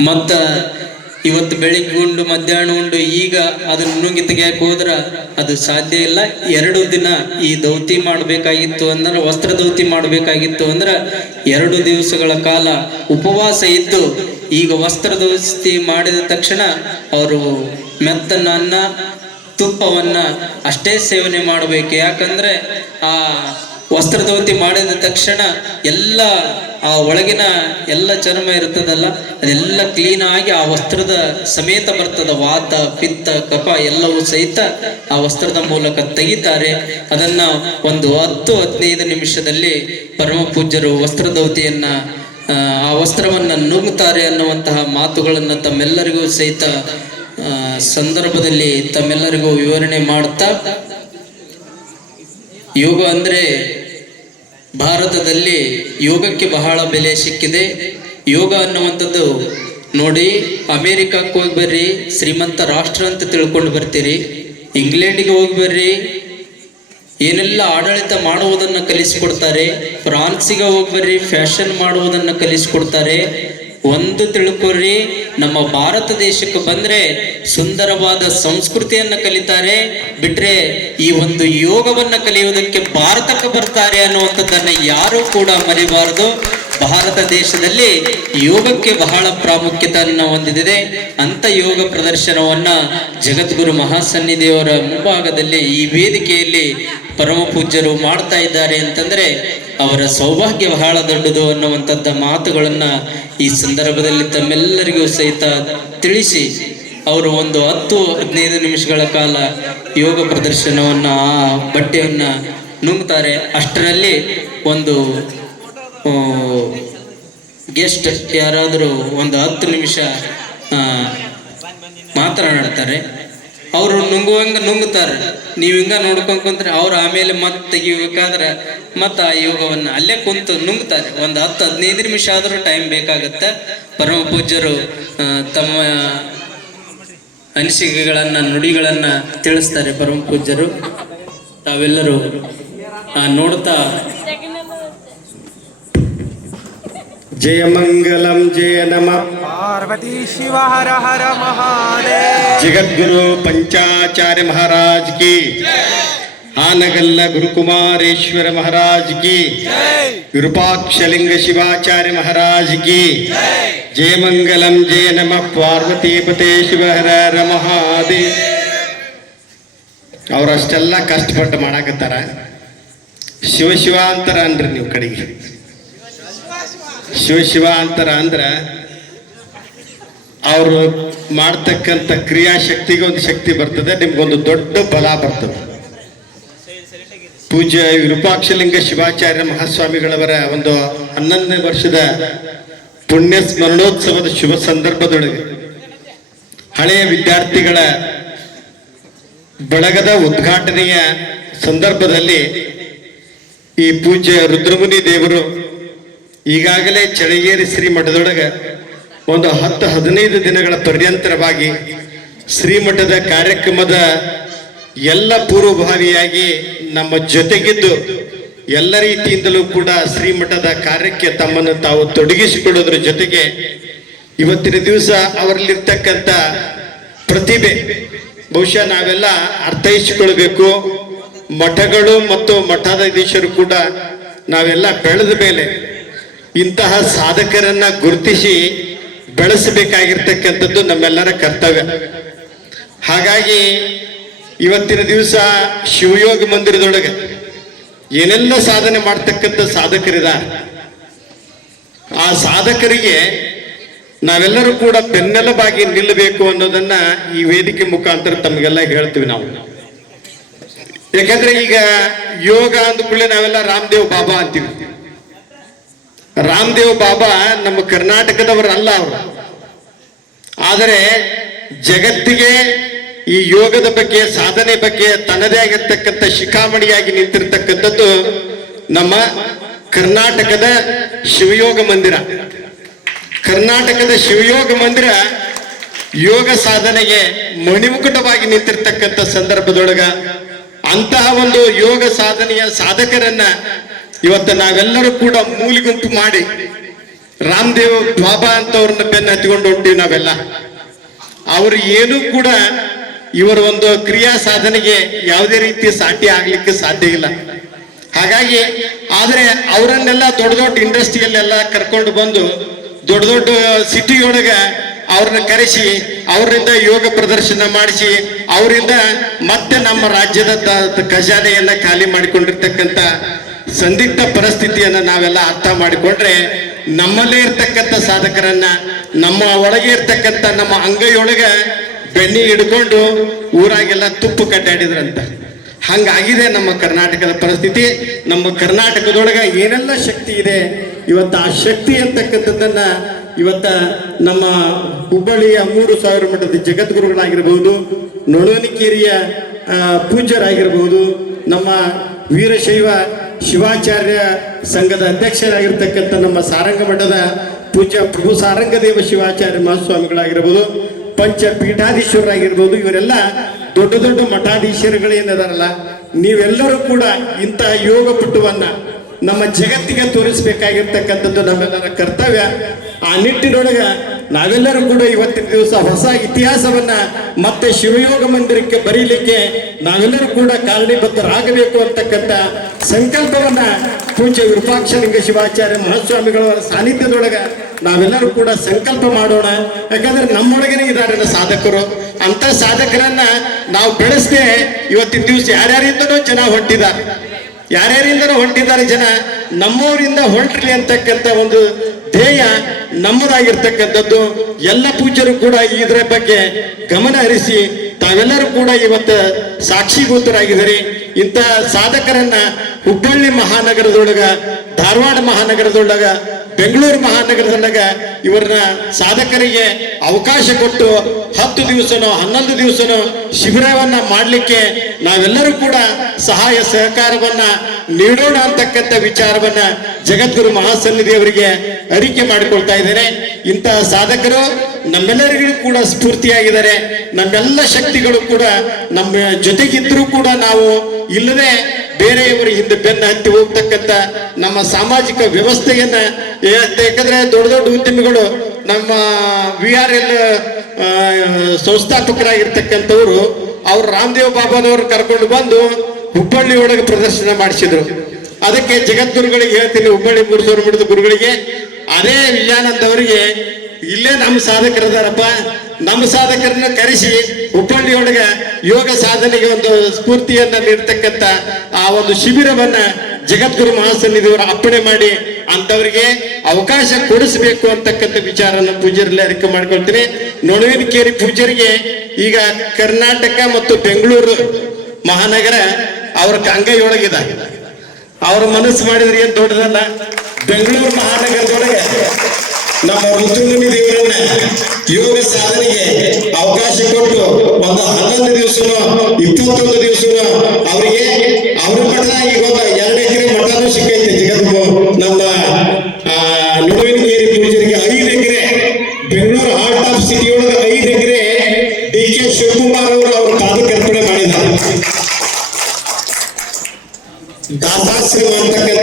ಮತ್ತ ಇವತ್ತು ಬೆಳಿಗ್ಗೆ ಉಂಡು, ಮಧ್ಯಾಹ್ನ ಉಂಡು, ಈಗ ಅದನ್ನ ನುಂಗಿ ತೆಗಿಯಕ್ಕೆ ಹೋದ್ರ ಅದು ಸಾಧ್ಯ ಇಲ್ಲ. ಎರಡು ದಿನ ಈ ದೌತಿ ಮಾಡಬೇಕಾಗಿತ್ತು ಅಂದ್ರೆ, ವಸ್ತ್ರ ದೌತಿ ಮಾಡಬೇಕಾಗಿತ್ತು ಅಂದ್ರೆ, ಎರಡು ದಿವಸಗಳ ಕಾಲ ಉಪವಾಸ ಇದ್ದು, ಈಗ ವಸ್ತ್ರ ದೌತಿ ಮಾಡಿದ ತಕ್ಷಣ ಅವರು ಮೆತ್ತನ ಅನ್ನ, ತುಪ್ಪವನ್ನ ಅಷ್ಟೇ ಸೇವನೆ ಮಾಡಬೇಕು. ಯಾಕಂದ್ರೆ ಆ ವಸ್ತ್ರಧೋತಿ ಮಾಡಿದ ತಕ್ಷಣ ಎಲ್ಲ ಆ ಒಳಗಿನ ಎಲ್ಲ ಚರ್ಮ ಇರ್ತದಲ್ಲ ಅದೆಲ್ಲ ಕ್ಲೀನ್ ಆಗಿ ಆ ವಸ್ತ್ರದ ಸಮೇತ ಬರ್ತದ ವಾತ ಪಿತ್ತ ಕಫ ಎಲ್ಲವೂ ಸಹಿತ ಆ ವಸ್ತ್ರದ ಮೂಲಕ ತೆಗಿತಾರೆ. ಅದನ್ನ ಒಂದು ಹತ್ತು ಹದಿನೈದು ನಿಮಿಷದಲ್ಲಿ ಪರಮ ಪೂಜ್ಯರು ವಸ್ತ್ರಧೌತಿಯನ್ನ ಆ, ಆ ವಸ್ತ್ರವನ್ನ ನುಂಗುತ್ತಾರೆ ಅನ್ನುವಂತಹ ಮಾತುಗಳನ್ನ ತಮ್ಮೆಲ್ಲರಿಗೂ ಸಹಿತ ಸಂದರ್ಭದಲ್ಲಿ ತಮ್ಮೆಲ್ಲರಿಗೂ ವಿವರಣೆ ಮಾಡ್ತಾ ಯೋಗ ಅಂದರೆ ಭಾರತದಲ್ಲಿ ಯೋಗಕ್ಕೆ ಬಹಳ ಬೆಲೆ ಸಿಕ್ಕಿದೆ. ಯೋಗ ಅನ್ನುವಂಥದ್ದು ನೋಡಿ, ಅಮೇರಿಕಕ್ಕೆ ಹೋಗಿ ಬರ್ರಿ, ಶ್ರೀಮಂತ ರಾಷ್ಟ್ರ ಅಂತ ತಿಳ್ಕೊಂಡು ಬರ್ತೀರಿ. ಇಂಗ್ಲೆಂಡಿಗೆ ಹೋಗಿ ಬರ್ರಿ, ಏನೆಲ್ಲ ಆಡಳಿತ ಮಾಡುವುದನ್ನು ಕಲಿಸಿಕೊಡ್ತಾರೆ. ಫ್ರಾನ್ಸಿಗೆ ಹೋಗಿ ಬರ್ರಿ, ಫ್ಯಾಷನ್ ಮಾಡುವುದನ್ನು ಕಲಿಸಿಕೊಡ್ತಾರೆ. ಒಂದು ತಿಳ್ಕೊರಿ ನಮ್ಮ ಭಾರತ ದೇಶಕ್ಕೆ ಬಂದ್ರೆ ಸುಂದರವಾದ ಸಂಸ್ಕೃತಿಯನ್ನ ಕಲಿತಾರೆ. ಬಿಟ್ರೆ ಈ ಒಂದು ಯೋಗವನ್ನ ಕಲಿಯುವುದಕ್ಕೆ ಭಾರತಕ್ಕೆ ಬರ್ತಾರೆ ಅನ್ನುವಂಥದ್ದನ್ನ ಯಾರು ಕೂಡ ಮರಿಬಾರದು. ಭಾರತ ದೇಶದಲ್ಲಿ ಯೋಗಕ್ಕೆ ಬಹಳ ಪ್ರಾಮುಖ್ಯತೆಯನ್ನು ಹೊಂದಿದೆ ಅಂತ ಯೋಗ ಪ್ರದರ್ಶನವನ್ನ ಜಗದ್ಗುರು ಮಹಾಸನ್ನಿಧಿಯವರ ಮುಂಭಾಗದಲ್ಲಿ ಈ ವೇದಿಕೆಯಲ್ಲಿ ಪರಮ ಪೂಜ್ಯರು ಮಾಡ್ತಾ ಇದ್ದಾರೆ ಅಂತಂದ್ರೆ ಅವರ ಸೌಭಾಗ್ಯ ಬಹಳ ದೊಡ್ಡದು ಅನ್ನುವಂಥದ್ದ ಮಾತುಗಳನ್ನ ಈ ಸಂದರ್ಭದಲ್ಲಿ ತಮ್ಮೆಲ್ಲರಿಗೂ ಸಹಿತ ತಿಳಿಸಿ ಅವರು ಒಂದು ಹತ್ತು ಹದಿನೈದು ನಿಮಿಷಗಳ ಕಾಲ ಯೋಗ ಪ್ರದರ್ಶನವನ್ನ ಆ ಬಟ್ಟೆಯನ್ನ ನುಂಗ್ತಾರೆ. ಅಷ್ಟರಲ್ಲಿ ಒಂದು ಗೆಸ್ಟ್ ಯಾರಾದರೂ ಒಂದು ಹತ್ತು ನಿಮಿಷ ಮಾತನಾಡ್ತಾರೆ ಅವರು ನುಂಗುವಂಗ ನುಂಗುತ್ತಾರೆ. ನೀವು ಹಿಂಗ ನೋಡ್ಕೊಂಡ್ ಕುಂತ್ರೆ ಅವ್ರು ಆಮೇಲೆ ಮತ್ತೆ ತೆಗಿಬೇಕಾದ್ರೆ ಮತ್ತೆ ಆ ಯೋಗವನ್ನು ಅಲ್ಲೇ ಕುಂತು ನುಂಗ್ತಾರೆ. ಒಂದು ಹತ್ತು ಹದಿನೈದು ನಿಮಿಷ ಆದರೂ ಟೈಮ್ ಬೇಕಾಗತ್ತೆ. ಪರಮ ಪೂಜ್ಯರು ತಮ್ಮ ಅನಿಸಿಕೆಗಳನ್ನ, ನುಡಿಗಳನ್ನ ತಿಳಿಸ್ತಾರೆ ಪರಮ ಪೂಜ್ಯರು. ತಾವೆಲ್ಲರೂ ನೋಡ್ತಾ ಜಯ ಮಂಗಲಂ ಜಯ ನಮ. ಪಾರ್ವತಿ ಶಿವ ಹರ ಹರ ಮಹಾದೇವ. ಜಗದ್ಗುರು ಪಂಚಾಚಾರ್ಯ ಮಹಾರಾಜ್ ಕಿ. ಆನಗಲ್ಲ ಗುರುಕುಮಾರೇಶ್ವರ ಮಹಾರಾಜ್ ಕಿ. ವಿರೂಪಾಕ್ಷಲಿಂಗ ಶಿವಾಚಾರ್ಯ ಮಹಾರಾಜ್ ಕಿ. ಜಯ ಮಂಗಲಂ ಜಯ ನಮ. ಪಾರ್ವತಿ ಪತೆ ಶಿವ ಹರ ಹರ ಮಹಾದೇ ಅವರಷ್ಟೆಲ್ಲ ಕಷ್ಟಪಟ್ಟು ಮಾಡಾಕತ್ತಾರ. ಶಿವ ಶಿವ ಅಂತಾರ ಅನ್ರಿ ನೀವು ಕಡೆಗೆ. ಶಿವ ಶಿವ ಅಂತಾರ ಅಂದ್ರೆ ಅವರು ಮಾಡ್ತಕ್ಕಂಥ ಕ್ರಿಯಾಶಕ್ತಿಗೆ ಒಂದು ಶಕ್ತಿ ಬರ್ತದೆ, ನಿಮ್ಗೊಂದು ದೊಡ್ಡ ಬಲ ಬರ್ತದೆ. ಪೂಜ್ಯ ವಿರೂಪಾಕ್ಷಲಿಂಗ ಶಿವಾಚಾರ್ಯ ಮಹಾಸ್ವಾಮಿಗಳವರ ಒಂದು ಹನ್ನೊಂದನೇ ವರ್ಷದ ಪುಣ್ಯ ಸ್ಮರಣೋತ್ಸವದ ಶುಭ ಸಂದರ್ಭದೊಳಗೆ ಹಳೆಯ ವಿದ್ಯಾರ್ಥಿಗಳ ಬಳಗದ ಉದ್ಘಾಟನೆಯ ಸಂದರ್ಭದಲ್ಲಿ ಈ ಪೂಜ್ಯ ರುದ್ರಮುನಿ ದೇವರು ಈಗಾಗಲೇ ಚಳಗೇರಿ ಶ್ರೀಮಠದೊಳಗೆ ಒಂದು ಹತ್ತು ಹದಿನೈದು ದಿನಗಳ ಪರ್ಯಂತರವಾಗಿ ಶ್ರೀಮಠದ ಕಾರ್ಯಕ್ರಮದ ಎಲ್ಲ ಪೂರ್ವಭಾವಿಯಾಗಿ ನಮ್ಮ ಜೊತೆಗಿದ್ದು ಎಲ್ಲ ರೀತಿಯಿಂದಲೂ ಕೂಡ ಶ್ರೀಮಠದ ಕಾರ್ಯಕ್ಕೆ ತಮ್ಮನ್ನು ತಾವು ತೊಡಗಿಸಿಕೊಳ್ಳೋದ್ರ ಜೊತೆಗೆ ಇವತ್ತಿನ ದಿವಸ ಅವರಲ್ಲಿರ್ತಕ್ಕಂಥ ಪ್ರತಿಭೆ ಬಹುಶಃ ನಾವೆಲ್ಲ ಅರ್ಥೈಸಿಕೊಳ್ಬೇಕು. ಮಠಗಳು ಮತ್ತು ಮಠಾಧೀಶರು ಕೂಡ ನಾವೆಲ್ಲ ಬೆಳೆದ ಮೇಲೆ ಇಂತಹ ಸಾಧಕರನ್ನ ಗುರುತಿಸಿ ಬೆಳೆಸಬೇಕಾಗಿರ್ತಕ್ಕಂಥದ್ದು ನಮ್ಮೆಲ್ಲರ ಕರ್ತವ್ಯ. ಹಾಗಾಗಿ ಇವತ್ತಿನ ದಿವಸ ಶಿವಯೋಗ ಮಂದಿರದೊಳಗೆ ಏನೆಲ್ಲ ಸಾಧನೆ ಮಾಡ್ತಕ್ಕಂಥ ಸಾಧಕರಿದ, ಆ ಸಾಧಕರಿಗೆ ನಾವೆಲ್ಲರೂ ಕೂಡ ಬೆನ್ನೆಲುಬಾಗಿ ನಿಲ್ಲಬೇಕು ಅನ್ನೋದನ್ನ ಈ ವೇದಿಕೆ ಮುಖಾಂತರ ತಮಗೆಲ್ಲ ಹೇಳ್ತೀವಿ ನಾವು. ಯಾಕಂದ್ರೆ ಈಗ ಯೋಗ ಅಂದ ಕೂಡಲೇ ನಾವೆಲ್ಲ ರಾಮದೇವ್ ಬಾಬಾ ಅಂತೀವಿ. ರಾಮದೇವ್ ಬಾಬಾ ನಮ್ಮ ಕರ್ನಾಟಕದವರಲ್ಲ ಅವರು. ಆದರೆ ಜಗತ್ತಿಗೆ ಈ ಯೋಗದ ಬಗ್ಗೆ, ಸಾಧನೆ ಬಗ್ಗೆ ತನ್ನದೇ ಆಗಿರ್ತಕ್ಕಂಥ ಶಿಖಾಮಣಿಯಾಗಿ ನಿಂತಿರ್ತಕ್ಕಂಥದ್ದು ನಮ್ಮ ಕರ್ನಾಟಕದ ಶಿವಯೋಗ ಮಂದಿರ. ಕರ್ನಾಟಕದ ಶಿವಯೋಗ ಮಂದಿರ ಯೋಗ ಸಾಧನೆಗೆ ಮಣಿಮುಕುಟವಾಗಿ ನಿಂತಿರ್ತಕ್ಕಂಥ ಸಂದರ್ಭದೊಳಗ ಅಂತಹ ಒಂದು ಯೋಗ ಸಾಧನೆಯ ಸಾಧಕರನ್ನ ಇವತ್ತು ನಾವೆಲ್ಲರೂ ಕೂಡ ಮೂಲಿಗುಂಪು ಮಾಡಿ ರಾಮದೇವ್ ಬಾಬಾ ಅಂತವ್ರನ್ನ ಬೆನ್ನ ಹತ್ತಿಕೊಂಡು ಹೊಂಟಿವಿ ನಾವೆಲ್ಲ. ಅವರು ಏನೂ ಕೂಡ ಇವರ ಒಂದು ಕ್ರಿಯಾ ಸಾಧನೆಗೆ ಯಾವುದೇ ರೀತಿ ಸಾಟಿ ಆಗ್ಲಿಕ್ಕೆ ಸಾಧ್ಯ ಇಲ್ಲ. ಹಾಗಾಗಿ, ಆದ್ರೆ ಅವರನ್ನೆಲ್ಲ ದೊಡ್ಡ ದೊಡ್ಡ ಇಂಡಸ್ಟ್ರಿಯಲ್ಲೆಲ್ಲ ಕರ್ಕೊಂಡು ಬಂದು ದೊಡ್ಡ ದೊಡ್ಡ ಸಿಟಿಯೊಳಗ ಅವ್ರನ್ನ ಕರೆಸಿ, ಅವರಿಂದ ಯೋಗ ಪ್ರದರ್ಶನ ಮಾಡಿಸಿ, ಅವರಿಂದ ಮತ್ತೆ ನಮ್ಮ ರಾಜ್ಯದ ಖಜಾನೆಯನ್ನ ಖಾಲಿ ಮಾಡಿಕೊಂಡಿರ್ತಕ್ಕಂಥ ಸಂದಿಗ್ಧ ಪರಿಸ್ಥಿತಿಯನ್ನ ನಾವೆಲ್ಲ ಅರ್ಥ ಮಾಡಿಕೊಂಡ್ರೆ ನಮ್ಮಲ್ಲೇ ಇರ್ತಕ್ಕಂಥ ಸಾಧಕರನ್ನ ನಮ್ಮ ಒಳಗೆ ಇರ್ತಕ್ಕಂಥ ನಮ್ಮ ಅಂಗೈಯೊಳಗ ಬೆನ್ನಿ ಹಿಡ್ಕೊಂಡು ಊರಾಗೆಲ್ಲ ತುಪ್ಪು ಕಡ್ಡಾಡಿದ್ರಂತ. ಹಂಗಾಗಿದೆ ನಮ್ಮ ಕರ್ನಾಟಕದ ಪರಿಸ್ಥಿತಿ. ನಮ್ಮ ಕರ್ನಾಟಕದೊಳಗೆ ಏನೆಲ್ಲ ಶಕ್ತಿ ಇದೆ ಇವತ್ತು ಆ ಶಕ್ತಿ ಅಂತಕ್ಕಂಥದ್ದನ್ನ ಇವತ್ತ ನಮ್ಮ ಹುಬ್ಬಳ್ಳಿಯ ಮೂರು ಸಾವಿರ ಮಠದ ಜಗದ್ಗುರುಗಳಾಗಿರ್ಬಹುದು ನೊಣವನಿಕೇರಿಯ ಆ, ಪೂಜ್ಯರಾಗಿರ್ಬಹುದು ನಮ್ಮ ವೀರಶೈವ ಶಿವಾಚಾರ್ಯ ಸಂಘದ ಅಧ್ಯಕ್ಷರಾಗಿರ್ತಕ್ಕಂಥ ನಮ್ಮ ಸಾರಂಗ ಮಠದ ಪೂಜ್ಯ ಪ್ರಭು ಸಾರಂಗದೇವ ಶಿವಾಚಾರ್ಯ ಮಹಾಸ್ವಾಮಿಗಳಾಗಿರ್ಬೋದು, ಪಂಚ ಪೀಠಾಧೀಶ್ವರರಾಗಿರ್ಬೋದು, ಇವರೆಲ್ಲ ದೊಡ್ಡ ದೊಡ್ಡ ಮಠಾಧೀಶರುಗಳು ಏನಿದಾರಲ್ಲ ನೀವೆಲ್ಲರೂ ಕೂಡ ಇಂತಹ ಯೋಗ ಪಟುವನ್ನ ನಮ್ಮ ಜಗತ್ತಿಗೆ ತೋರಿಸಬೇಕಾಗಿರ್ತಕ್ಕಂಥದ್ದು ನಮ್ಮೆಲ್ಲರ ಕರ್ತವ್ಯ. ಆ ನಿಟ್ಟಿನೊಳಗ ನಾವೆಲ್ಲರೂ ಕೂಡ ಇವತ್ತಿನ ದಿವಸ ಹೊಸ ಇತಿಹಾಸವನ್ನ ಮತ್ತೆ ಶಿವಯೋಗ ಮಂದಿರಕ್ಕೆ ಬರೀಲಿಕ್ಕೆ ನಾವೆಲ್ಲರೂ ಕೂಡ ಕಾರಣೀಬದ್ಧರಾಗಬೇಕು ಅಂತಕ್ಕಂಥ ಸಂಕಲ್ಪವನ್ನ ಪೂಜ್ಯ ವಿರೂಪಾಕ್ಷಲಿಂಗ ಶಿವಾಚಾರ್ಯ ಮಹಾಸ್ವಾಮಿಗಳವರ ಸಾನ್ನಿಧ್ಯದೊಳಗ ನಾವೆಲ್ಲರೂ ಕೂಡ ಸಂಕಲ್ಪ ಮಾಡೋಣ. ಯಾಕಂದ್ರೆ ನಮ್ಮೊಳಗನೆ ಇದ್ದಾರೆ ಸಾಧಕರು. ಅಂತ ಸಾಧಕರನ್ನ ನಾವು ಬೆಳೆಸದೆ ಇವತ್ತಿನ ದಿವಸ ಯಾರ್ಯಾರಿಂದನೋ ಜನ ಹೊಂಟಿದ್ದಾರೆ. ಯಾರ್ಯಾರಿಂದನೋ ಹೊಂಟಿದ್ದಾರೆ ಜನ ನಮ್ಮೂರಿಂದ ಹೊಂಟ್ರಿ ಅಂತಕ್ಕಂಥ ಒಂದು ಧ್ಯೇಯ ನಮ್ಮದಾಗಿರ್ತಕ್ಕಂಥದ್ದು. ಎಲ್ಲ ಪೂಜ್ಯರು ಕೂಡ ಇದರ ಬಗ್ಗೆ ಗಮನ ಹರಿಸಿ ತಾವೆಲ್ಲರೂ ಕೂಡ ಇವತ್ತು ಸಾಕ್ಷಿಭೂತರಾಗಿದ್ದೀರಿ. ಇಂಥ ಸಾಧಕರನ್ನ ಹುಬ್ಬಳ್ಳಿ ಮಹಾನಗರದೊಳಗ, ಧಾರವಾಡ ಮಹಾನಗರದೊಳಗ ಬೆಂಗಳೂರು ಮಹಾನಗರದೊಳಗ ಇವರನ್ನ ಸಾಧಕರಿಗೆ ಅವಕಾಶ ಕೊಟ್ಟು ಹತ್ತು ದಿವಸನೋ ಹನ್ನೊಂದು ದಿವಸನೋ ಶಿಬಿರವನ್ನ ಮಾಡಲಿಕ್ಕೆ ನಾವೆಲ್ಲರೂ ಕೂಡ ಸಹಾಯ ಸಹಕಾರವನ್ನ ನೀಡೋಣ ಅಂತಕ್ಕಂಥ ವಿಚಾರವನ್ನ ಜಗದ್ಗುರು ಮಹಾಸನ್ನಿಧಿಯವರಿಗೆ ಅರಿಕೆ ಮಾಡಿಕೊಳ್ತಾ ಇದ್ದೇನೆ. ಇಂತಹ ಸಾಧಕರು ನಮ್ಮೆಲ್ಲರಿಗೂ ಕೂಡ ಸ್ಫೂರ್ತಿಯಾಗಿದ್ದಾರೆ. ನಮ್ಮೆಲ್ಲ ಶಕ್ತಿಗಳು ಕೂಡ ನಮ್ಮ ಜೊತೆಗಿದ್ರೂ ಕೂಡ ನಾವು ಇಲ್ಲದೆ ಬೇರೆಯವರ ಹಿಂದೆ ಬೆನ್ನ ಹತ್ತಿ ಹೋಗ್ತಕ್ಕಂಥ ನಮ್ಮ ಸಾಮಾಜಿಕ ವ್ಯವಸ್ಥೆಯನ್ನ ಯಾಕಂದ್ರೆ ದೊಡ್ಡ ದೊಡ್ಡ ಉದ್ಯಮಿಗಳು ನಮ್ಮ ವಿ ಆರ್ ಎಲ್ ಸಂಸ್ಥಾಪಕರಾಗಿರ್ತಕ್ಕಂಥವ್ರು, ಅವ್ರು ರಾಮದೇವ್ ಬಾಬಾನವ್ರು ಕರ್ಕೊಂಡು ಬಂದು ಹುಬ್ಬಳ್ಳಿ ಒಳಗೆ ಪ್ರದರ್ಶನ ಮಾಡಿಸಿದ್ರು. ಅದಕ್ಕೆ ಜಗದ್ಗುರುಗಳಿಗೆ ಹೇಳ್ತೀನಿ, ಹುಬ್ಬಳ್ಳಿ ಮೂರು ಸಾವಿರ ಮಠದ ಗುರುಗಳಿಗೆ, ಅದೇ ವಿಜಯಾನಂದ ಅವರಿಗೆ, ಇಲ್ಲೇ ನಮ್ಮ ಸಾಧಕರದಾರಪ್ಪ ನಮ್ಮ ಸಾಧಕರನ್ನ ಕರೆಸಿ ಹುಬ್ಬಳ್ಳಿಯೊಳಗೆ ಯೋಗ ಸಾಧನೆಗೆ ಒಂದು ಸ್ಫೂರ್ತಿಯನ್ನ ನೀಡ್ತಕ್ಕಂತ ಆ ಒಂದು ಶಿಬಿರವನ್ನ ಜಗದ್ಗುರು ಮಹಾಸನ್ನಿಧಿಯವರ ಅರ್ಪಣೆ ಮಾಡಿ ಅಂತವರಿಗೆ ಅವಕಾಶ ಕೊಡಿಸಬೇಕು ಅಂತಕ್ಕಂಥ ವಿಚಾರನ ಪೂಜ್ಯರಲ್ಲಿ ಅರಿಕೆ ಮಾಡ್ಕೊಳ್ತೀನಿ. ನೊಣವಿನಕೇರಿ ಪೂಜರಿಗೆ ಈಗ ಕರ್ನಾಟಕ ಮತ್ತು ಬೆಂಗಳೂರು ಮಹಾನಗರ ಅವ್ರ ಅಂಗೈಯೊಳಗಿದೆ ಅವ್ರ ಮನಸ್ಸು ಮಾಡಿದ್ರೆ ಏನ್ ದೊಡ್ಡದಲ್ಲ? ಬೆಂಗಳೂರು ಮಹಾನಗರದೊಳಗೆ ನಮ್ಮ ದೇವರನ್ನ ಯೋಗ ಸಾಧನೆಗೆ ಅವಕಾಶ ಕೊಟ್ಟು ಒಂದು ಹನ್ನೊಂದು ದಿವಸನ ಇಪ್ಪತ್ತೊಂದು ದಿವಸನ ಅವರಿಗೆ ಅವ್ರ ಮಠ ಈಗ ಒಂದು ಎರಡು ಎಕರೆ ಮಠನೂ ಸಿಕ್ಕೈತೆ ಜಗದ್ಗು ನಮ್ಮ ಆ, ನಡುವಿನಕೇರಿ ಪೂಜರಿಗೆ ಐದು ಎಕರೆ. ಬೆಂಗಳೂರು ಹಾರ್ಟ್ ಆಫ್ ಸಿಟಿ ಒಳಗೆ ಐದು ಎಕರೆ ಡಿ ಕೆ ಶಿವಕುಮಾರ್ ಅವರು ಅವ್ರ ಪಾದಕರ್ಪಣೆ ಮಾಡಿದ್ದಾರೆ. ದಾಸಾಶ್ರಮ ಅಂತಕ್ಕಂಥ